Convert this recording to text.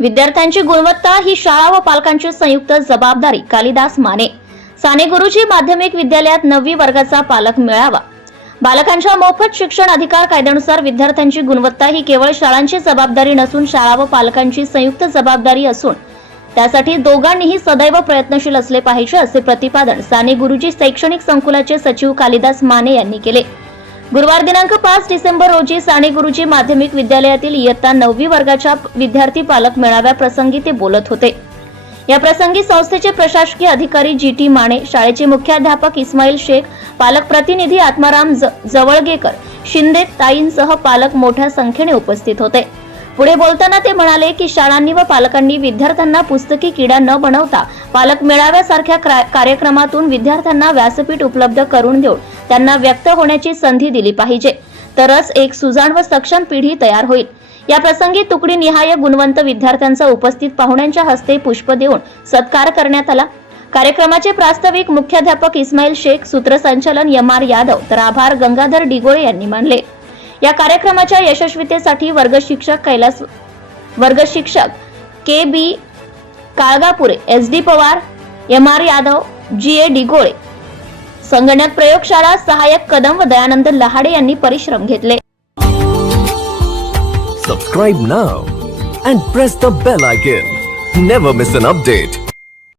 विद्यार्थ्यांची गुणवत्ता ही शाळा व पालकांची संयुक्त जबाबदारी कालिदास माने. साने गुरुजी माध्यमिक विद्यालयात नववी वर्गाचा पालक मेळावा. बालकांच्या मोफत शिक्षण अधिकार कायद्यानुसार विद्यार्थ्यांची गुणवत्ता ही केवळ शाळांची जबाबदारी नसून शाळा व पालकांची संयुक्त जबाबदारी असून त्यासाठी दोघांनीही सदैव प्रयत्नशील असले पाहिजे असे प्रतिपादन साने गुरुजी शैक्षणिक संकुलाचे सचिव कालिदास माने यांनी केले. गुरुवार दिनांक पाच डिसेंबर रोजी साने गुरुजी माध्यमिक विद्यालयातील इयत्ता नववी वर्गाच्या विद्यार्थी पालक मेळाव्याप्रसंगी ते बोलत होते. या प्रसंगी संस्थेचे प्रशासकीय अधिकारी जी टी माने शाळेचे मुख्याध्यापक इस्माईल शेख पालक प्रतिनिधी आत्माराम जवळगेकर शिंदे ताईंसह पालक मोठ्या संख्येने उपस्थित होते. पुढे बोलताना ते म्हणाले की शाळांनी व पालकांनी विद्यार्थ्यांना पुस्तकी किडा न बनवता पालक मेळाव्यासारख्या कार्यक्रमातून विद्यार्थ्यांना व्यासपीठ उपलब्ध करून देऊन त्यांना व्यक्त होण्याची संधी दिली पाहिजे. तरच एक सुजाण व सक्षम पिढी तयार होईल. या प्रसंगी तुकडी निहाय गुणवंत विद्यार्थ्यांचा उपस्थित पाहुण्यांच्या हस्ते पुष्प देऊन सत्कार करण्यात आला. कार्यक्रमाचे प्रास्ताविक मुख्याध्यापक इस्माईल शेख सूत्रसंचालन एम आर यादव तर आभार गंगाधर डिगोळे यांनी मानले. या कार्यक्रमाच्या यशस्वीतेसाठी वर्ग शिक्षक कैलास वर्ग शिक्षक K B Kalgapure S D Pawar M R Yadav G A Digole संगणक प्रयोगशाळा सहाय्यक कदम व दयानंद लहाडे यांनी परिश्रम घेतले. Subscribe now and press the bell icon never miss an update